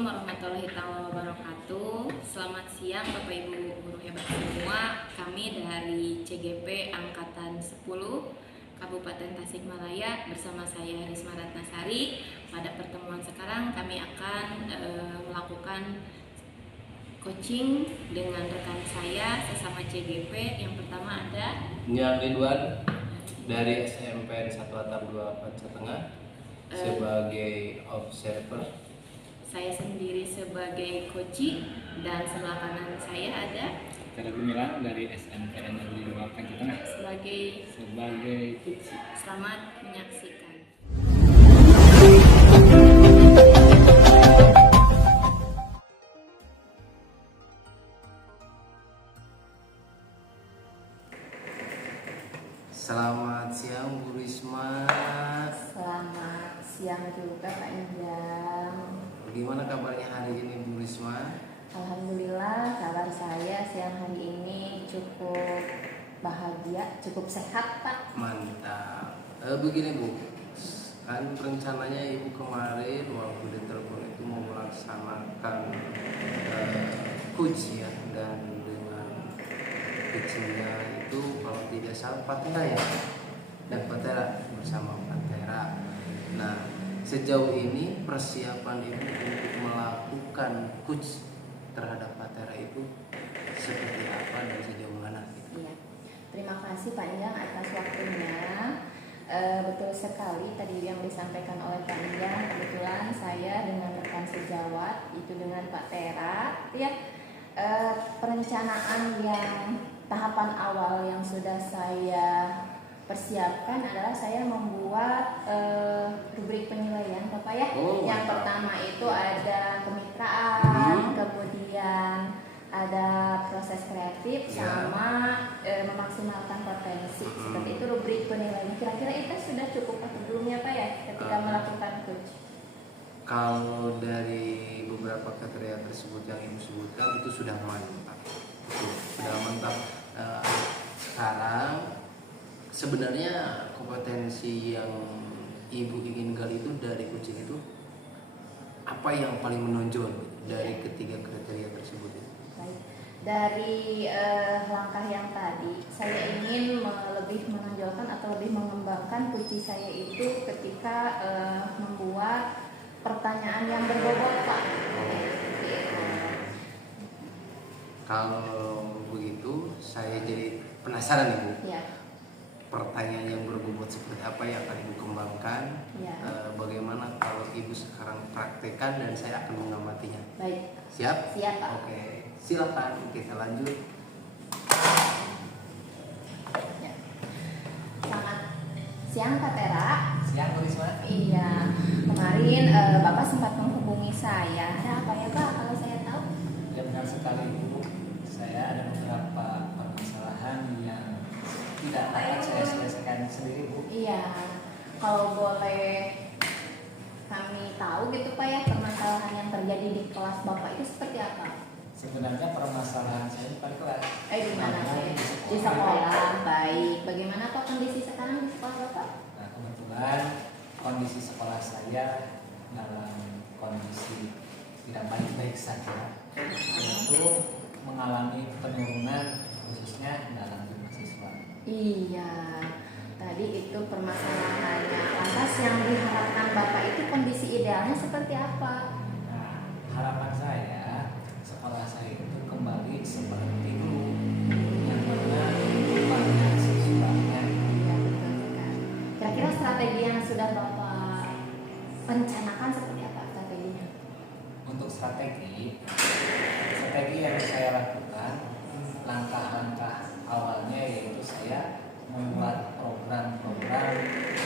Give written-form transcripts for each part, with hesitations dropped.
Assalamualaikum warahmatullahi wabarakatuh. Selamat siang Bapak Ibu guru hebat semua. Kami dari CGP Angkatan 10 Kabupaten Tasikmalaya bersama saya Risma Ratnasari. Pada pertemuan sekarang kami akan melakukan coaching dengan rekan saya sesama CGP. Yang pertama ada Yang Ridwan dari SMP 1 Atap 24 Setengah sebagai observer. Saya sendiri sebagai coach dan sebelah kanan saya ada Cara Gumilang dari SMPN Negeri 2 Tengah sebagai coach. Selamat menyaksikan. Selamat siang Bu Risma. Selamat siang juga Pak Injang. Bagaimana kabarnya hari ini Bu Risma? Alhamdulillah kabar saya siang hari ini cukup bahagia, cukup sehat Pak. Mantap. Begini Bu, kan rencananya Ibu kemarin waktu ditelepon itu mau melaksanakan coach ya, dan dengan coachingnya itu kalau tidak salah Patera ya, dan Patera bersama Patera. Nah, sejauh ini persiapan Ibu untuk melakukan coach terhadap Patera itu seperti apa dan sejauh mana? Iya. Terima kasih Pak Injang atas waktunya. Betul sekali tadi yang disampaikan oleh Pak Injang. Kebetulan saya dengan rekan sejawat itu dengan Pak Tera, ya, perencanaan yang tahapan awal yang sudah saya persiapkan adalah saya membuat rubrik penilaian Bapak ya. Yang pertama itu ada kemitraan, kemudian ada proses kreatif sama memaksimalkan potensi. Seperti itu rubrik penilaian. Kira-kira itu sudah cukup atau belum ya Pak ya ketika melakukan coach? Kalau dari beberapa kriteria tersebut yang Ibu sebutkan itu sudah mantap. Sudah mantap. Sekarang sebenarnya kompetensi yang Ibu ingin gali itu dari coaching itu apa yang paling menonjol dari ketiga kriteria tersebut? Baik. Dari langkah yang tadi saya ingin lebih menonjolkan atau lebih mengembangkan coach saya itu ketika membuat pertanyaan yang berbobot Pak. Kalau begitu saya jadi penasaran Ibu. Ya. Pertanyaan yang berbobot seperti apa yang akan Ibu kembangkan? Ya. Bagaimana kalau Ibu sekarang praktekkan dan saya akan mengamatinya? Baik. Siap? Siap Pak. Oke, silakan kita lanjut. Ya. Selamat siang Pak Tera. Siang Bu Risma. Iya. Kemarin Bapak sempat menghubungi saya. Ada apa ya Pak kalau saya tahu? Ya benar sekali Bu. Saya ada beberapa permasalahan yang tidak dapat saya selesaikan sendiri Bu. Iya. Kalau boleh kami tahu gitu Pak ya, permasalahan yang terjadi di kelas Bapak itu seperti apa? Sebenarnya permasalahan saya bukan kelas. Di mana namun sih? di Di sekolah. Baik. Bagaimana Pak kondisi sekarang di sekolah Bapak? Nah, kebetulan kondisi sekolah saya dalam kondisi tidak baik-baik saja, yaitu mengalami penurunan khususnya dalam jumlah siswa. Iya. Tadi itu permasalahannya. Lantas yang diharapkan Bapak itu kondisi idealnya seperti apa? Nah, harapan saya sekolah saya itu kembali seperti dulu, yang mana banyak siswanya. Iya betul sekali. Kira-kira strategi yang sudah Bapak rencanakan seperti apa strateginya? Untuk strategi yang saya lakukan, langkah-langkah awalnya yaitu saya membuat program-program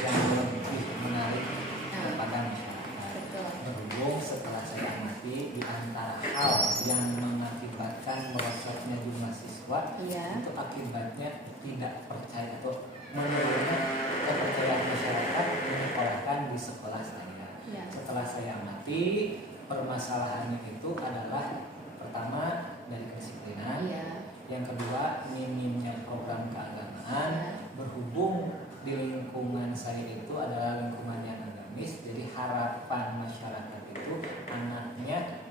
yang lebih menarik kepada masyarakat. Betul. Berhubung setelah saya amati di antara hal yang mengakibatkan merosotnya jumlah siswa, Iya. itu akibatnya tidak percaya atau menurunnya kepercayaan masyarakat menyekolahkan di sekolah saya. Iya. Setelah saya amati, permasalahannya itu adalah pertama dari kedisiplinan, Iya. yang kedua minimnya program keagamaan. Berhubung di lingkungan saya itu adalah lingkungan yang agamis, jadi harapan masyarakat itu anaknya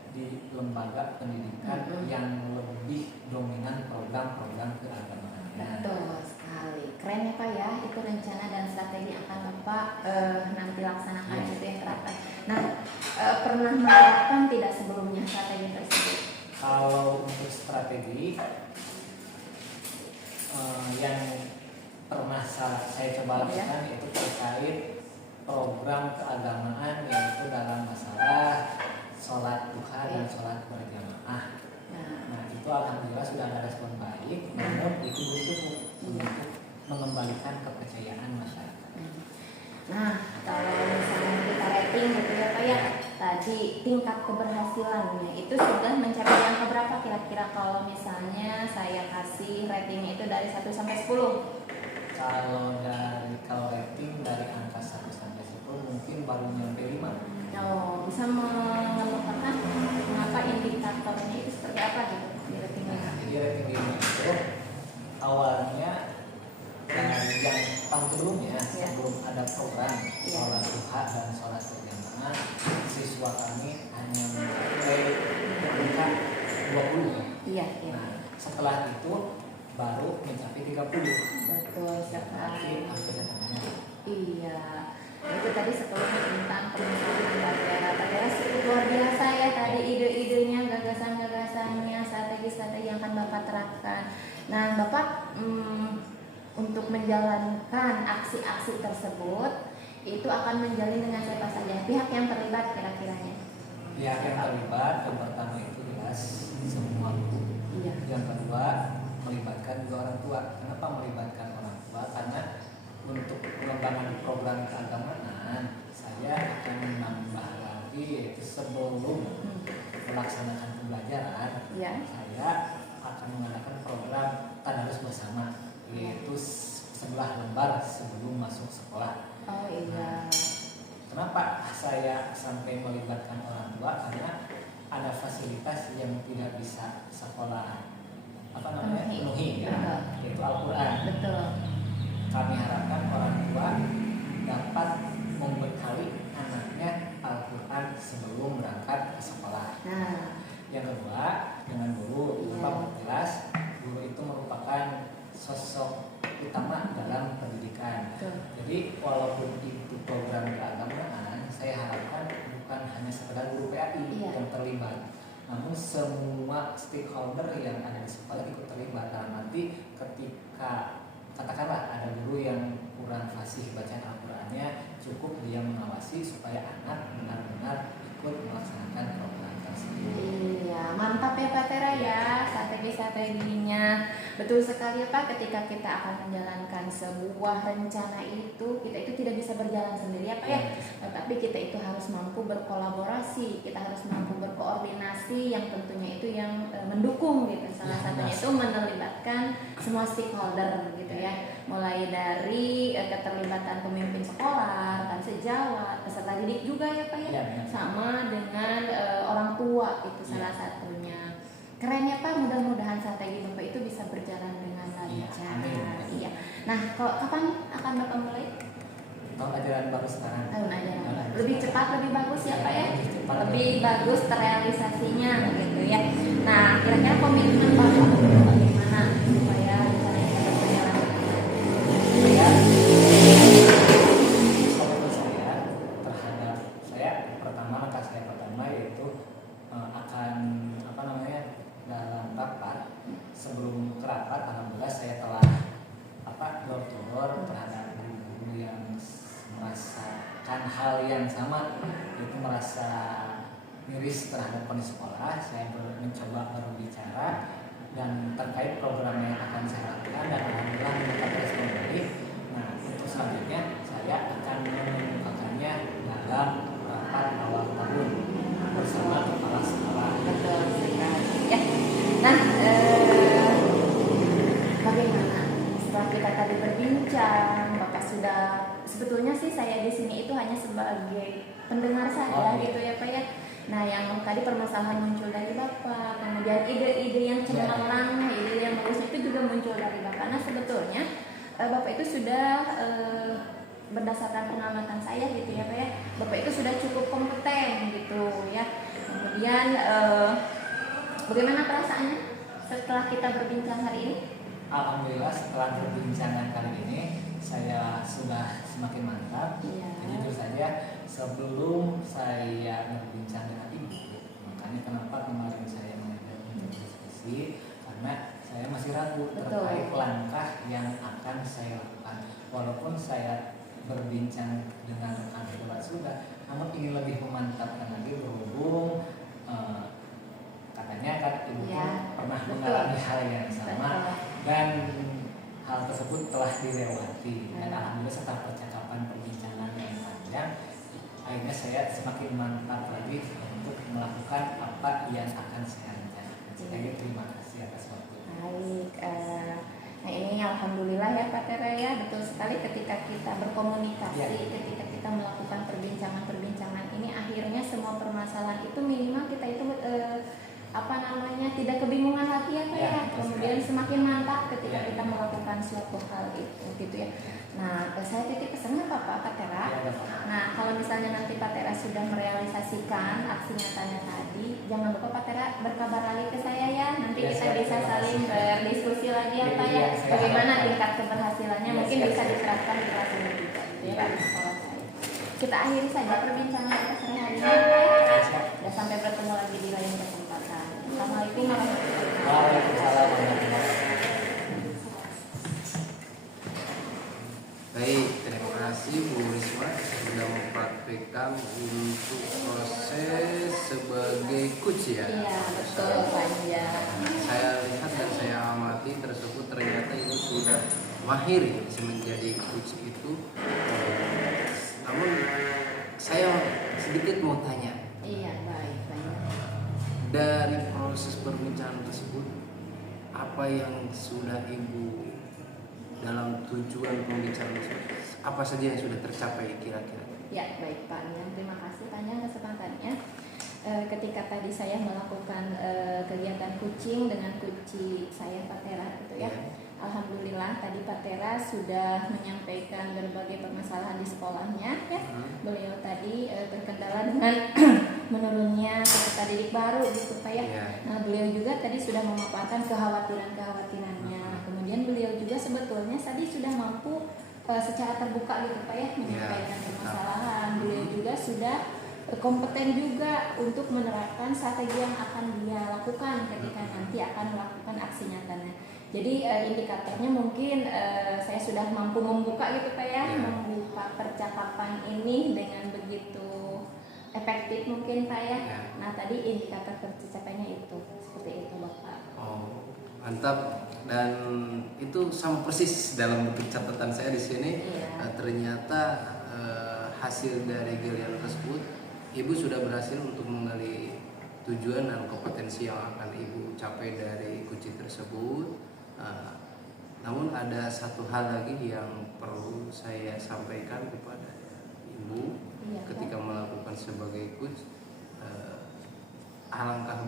lembaga pendidikan yang lebih dominan program-program keagamaan. Betul sekali, keren ya Pak ya, itu rencana dan strategi yang akan Bapak nanti laksanakan itu yang terapkan. Nah, pernah menerapkan tidak sebelumnya strategi tersebut? Kalau untuk strategi yang pernah saya coba lakukan itu terkait program keagamaan, yaitu dalam masalah sholat duha dan sholat berjamaah. Nah itu alhamdulillah sudah ada respon baik, namun itu belum cukup untuk mengembalikan kepercayaan masyarakat. Nah, kalau misalnya kita rating gitu ya Pak ya, tadi tingkat keberhasilannya itu sudah mencapai yang keberapa kira-kira kalau misalnya saya kasih ratingnya itu dari 1 sampai 10? Kalau rating dari angka 1 sampai 10 mungkin baru nyampe 5. Oh, bisa mengemukakan mengapa indikatornya itu seperti apa gitu di ratingnya? Jadi rating 5 itu awalnya dari yang tahun sebelumnya, sebelum ada program sholat duha dan sholat berjamaah, siswa kami hanya mencapai peringkat 20. Iya. Nah, setelah itu baru mencapai 30. Betul sekali. Hampir setengahnya. Iya. Itu tadi sebelumnya tentang pemesanan Batera cukup luar biasa ya tadi ide-idenya, gagasan-gagasannya, strategi-strategi yang akan Bapak terapkan. Nah, Bapak untuk menjalankan aksi-aksi tersebut itu akan menjalin dengan siapa saja pihak yang terlibat kira-kiranya? Pihak yang terlibat yang pertama itu jelas semua guru. Iya. Yang kedua melibatkan juga orang tua. Kenapa melibatkan orang tua? Karena untuk pengembangan program keagamaan saya akan menambah lagi, yaitu sebelum melaksanakan pembelajaran saya akan mengadakan program tadarus bersama, yaitu 11 lembar sebelum masuk sekolah. Oh iya. Kenapa saya sampai melibatkan orang tua? Karena ada fasilitas yang tidak bisa sekolah penuhi ya, yaitu Al-Quran. Betul. Kami harapkan orang tua dapat membekali anaknya Al-Quran sebelum berangkat ke sekolah. Yang kedua, dengan guru, Bapak jelas guru itu merupakan sosok utama dalam pendidikan. Jadi walaupun itu program keagamaan, saya harapkan bukan hanya sekedar guru PAI yang terlibat, namun semua stakeholder yang ada di sekolah ikut terlibat. Dalam arti ketika katakanlah ada guru yang kurang fasih bacaan Al-Qurannya, cukup dia mengawasi supaya anak benar-benar ikut melaksanakan program tersebut. Iya, mantap ya Pak Tera ya strategi-strateginya. Betul sekali ya Pak, ketika kita akan menjalankan sebuah rencana itu, kita itu tidak bisa berjalan sendiri ya Pak ya. Tetapi kita itu harus mampu berkolaborasi, kita harus mampu berkoordinasi yang tentunya itu yang mendukung gitu. Salah satunya itu melibatkan semua stakeholder gitu ya. Mulai dari keterlibatan pemimpin sekolah, rekan sejawat, peserta didik juga ya Pak ya. Sama dengan orang tua itu salah satunya. Keren ya Pak, mudah-mudahan strategi Bapak itu bisa berjalan dengan lancar. Iya. Nah, kapan akan Bapak mulai? Tahun ajaran baru sekarang. Tahun ajaran. Lebih cepat, lebih bagus ya Pak ya. Lebih bagus terrealisasinya gitu ya. Nah, kira-kira komitmen Bapak bagaimana supaya rencana ini dapat berjalan dengan Komitmen saya terhadap langkah saya pertama yaitu akan dalam rapat. Sebelum ke rapat, alhamdulillah saya telah door-to-door terhadap guru-guru yang merasakan hal yang sama, yaitu merasa miris terhadap kondisi sekolah. Saya mencoba berbicara dan terkait program yang akan saya lakukan, dan alhamdulillah mendapat respon baik. Nah, untuk selanjutnya saya akan mengemukakannya dalam rapat awal tahun bersama kepala sekolah. Betul sekali ya. Nah, bagaimana setelah kita tadi berbincang, Bapak sudah, sebetulnya sih saya di sini itu hanya sebagai pendengar saja gitu ya Pak ya. Nah, yang tadi permasalahan muncul dari Bapak, kemudian ide-ide yang cemerlang, ide yang bagusnya itu juga muncul dari Bapak. Nah, sebetulnya Bapak itu sudah berdasarkan pengamatan saya gitu ya Pak ya, Bapak itu sudah cukup kompeten gitu ya. Kemudian Bagaimana perasaannya setelah kita berbincang hari ini? Alhamdulillah setelah perbincangan kali ini saya sudah semakin mantap. Iya. Jujur saja sebelum saya berbincang dengan ibu, makanya kenapa kemarin saya mengajak untuk diskusi, karena saya masih ragu Betul. terkait langkah yang akan saya lakukan. Walaupun saya berbincang dengan rekan Debat sudah, namun ingin lebih memantapkan lagi berhubung katanya kan ibu Ya, pernah betul. mengalami hal yang sama Betul. dan hal tersebut telah dilewati. Dan Ya. alhamdulillah setelah percakapan perbincangan yang panjang, akhirnya saya semakin mantap lagi untuk melakukan apa yang akan saya rencanakan. Jadi terima kasih atas waktunya. Baik, nah ini alhamdulillah ya Pak Tera ya, betul sekali ketika kita berkomunikasi, Ya. ketika kita melakukan perbincangan-perbincangan ini akhirnya semua permasalahan itu minimal kita itu tidak kebingungan lagi ya Pak Ya, ya, betul kemudian sekali. semakin mantap ketika Ya. kita melakukan suatu hal itu gitu ya. Nah saya titip pesannya Pak Tera. Ya, Bapak. Nah, kalau misalnya nanti Pak Tera sudah merealisasikan aksi nyatanya tadi, jangan lupa Pak Tera berkabar lagi ke saya ya. Nanti Ya, kita siap, bisa terima saling kasih. berdiskusi lagi ya Ya, Pak iya, ya. saya Bagaimana harapkan. tingkat keberhasilannya Ya, mungkin siap, bisa siap. diterapkan di kelas ini juga gitu ya Iya. Pak di sekolah saya. Kita akhiri saja perbincangan kita sore hari ini Pak ya. Siap. Dan sampai bertemu lagi di lain kesempatan. Assalamualaikum warahmatullahi wabarakatuh. Waalaikumsalam warahmatullahi wabarakatuh. Baik, terima kasih Bu Risma sudah mempraktikkan untuk proses sebagai coach ya. Iya, betul Pak ya. Saya lihat dan saya amati tersebut ternyata Ibu sudah mahir ya menjadi coach itu. Namun saya sedikit mau tanya, Iya, baik. dari proses perbincangan tersebut apa yang sudah Ibu dalam tujuan pembicaraan tersebut, apa saja yang sudah tercapai kira-kira? Ya, baik Pak Nian. Terima kasih tanya kesempatannya. Ketika tadi saya melakukan kegiatan coaching dengan coach saya Pak Tera gitu ya. Alhamdulillah tadi Pak Tera sudah menyampaikan berbagai permasalahan di sekolahnya ya. Beliau tadi terkendala dengan menurunnya peserta didik baru gitu Pak ya. Nah, beliau juga tadi sudah memaparkan kekhawatirannya. Kemudian beliau juga sebetulnya tadi sudah mampu secara terbuka gitu Pak ya menyampaikan permasalahan. Beliau juga sudah kompeten juga untuk menerapkan strategi yang akan dia lakukan ketika nanti akan melakukan aksi nyatanya. Jadi indikatornya mungkin saya sudah mampu membuka gitu Pak ya, membuka percakapan ini dengan begitu efektif mungkin Pak ya. Nah tadi indikator pencapaiannya itu seperti itu Bapak. Oh, mantap. Dan itu sama persis dalam buku catatan saya di sini. Ternyata hasil dari giliran tersebut Ibu sudah berhasil untuk menggali tujuan dan kompetensi yang akan Ibu capai dari coaching tersebut. Namun ada satu hal lagi yang perlu saya sampaikan kepada Ibu ketika melakukan sebagai coach. Alangkah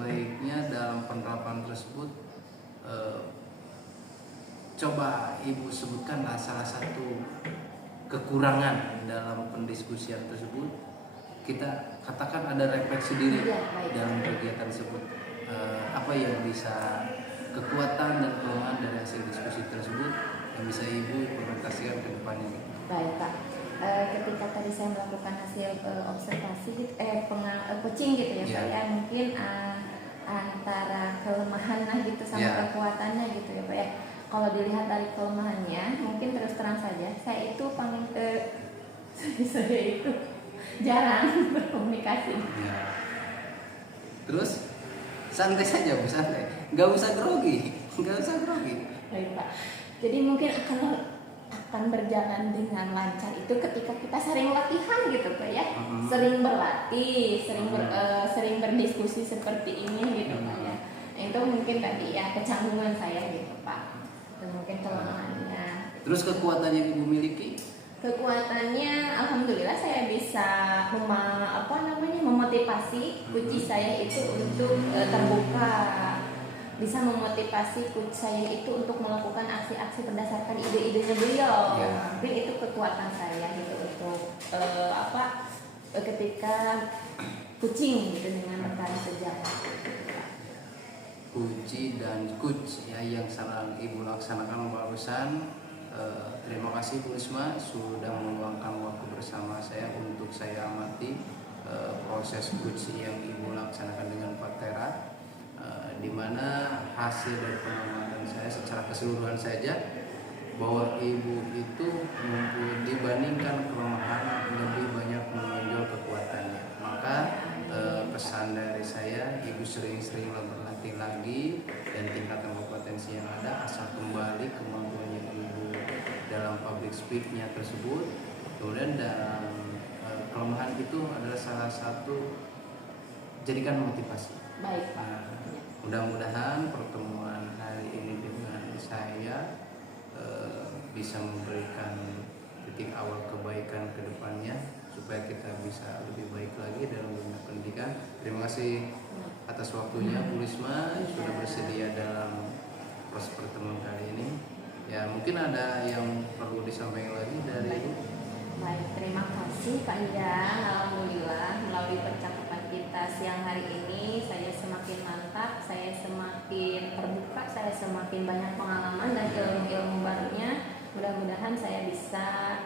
baiknya dalam penerapan tersebut coba Ibu sebutkanlah salah satu kekurangan dalam pendiskusian tersebut. Kita katakan ada refleksi diri dalam kegiatan tersebut. Apa yang bisa kekuatan dan kelemahan dari hasil diskusi tersebut yang bisa Ibu implementasikan ke depannya. Baik Pak. Ketika tadi saya melakukan hasil observasi coaching gitu ya Pak ya, mungkin antara kelemahan gitu sama kekuatannya gitu ya Pak ya. Kalau dilihat dari kelemahannya, mungkin terus terang saja saya itu saya itu jarang berkomunikasi. Terus santai saja Bu, santai, nggak usah grogi. Baik Pak. Jadi mungkin akan berjalan dengan lancar itu ketika kita sering latihan gitu Pak ya, sering berlatih, sering berdiskusi seperti ini gitu Pak ya. Itu mungkin tadi ya kecanggungan saya gitu Pak. Itu mungkin kelemahannya. Terus kekuatan yang Ibu miliki? Kekuatannya, alhamdulillah saya bisa memotivasi coach saya itu untuk terbuka, bisa memotivasi coach saya itu untuk melakukan aksi-aksi berdasarkan ide-idenya beliau. Mungkin itu kekuatan saya gitu untuk ketika kucing gitu dengan rekan sejarah. Puji dan coach ya yang sedang Ibu laksanakan barusan. Terima kasih Bu Risma sudah meluangkan waktu bersama saya untuk saya amati proses coach yang Ibu laksanakan dengan Pak Tera, di mana hasil dari pengamatan saya secara keseluruhan saja bahwa Ibu itu dibandingkan kelemahan lebih banyak menonjol kekuatannya. Maka pesan dari saya, Ibu sering-seringlah berlatih lagi dan tingkatkan kompetensi yang ada, asal kembali kemampuannya Ibu dalam public speak-nya tersebut. Kemudian dalam kelemahan itu adalah salah satu, jadikan motivasi. Baik Pak. Mudah-mudahan pertemuan hari ini dengan saya bisa memberikan titik awal kebaikan ke depannya supaya kita bisa lebih baik lagi dalam dunia pendidikan. Terima kasih atas waktunya Bu Risma sudah bersedia dalam proses pertemuan kali ini. Ya, mungkin ada yang perlu disampaikan lagi dari Ibu. Baik, terima kasih Pak Idan. Alhamdulillah melalui percakapan kita siang hari ini saya semakin mantap, saya semakin terbuka, saya semakin banyak pengalaman dan ilmu-ilmu barunya. Mudah-mudahan saya bisa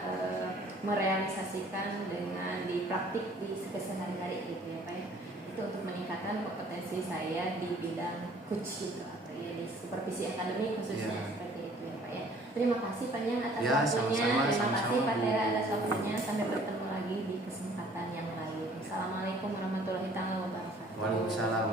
merealisasikan dengan di praktik di kesehari-hari gitu ya Pak ya. Itu untuk meningkatkan kompetensi saya di bidang coach gitu atau ya di supervisi akademik khususnya seperti itu ya Pak ya. Terima kasih Pak Yan atas waktunya. Terima kasih Pak Tera atas waktunya. Sampai bertemu lagi di kesempatan yang lain. Assalamualaikum warahmatullahi wabarakatuh. Waalaikumsalam.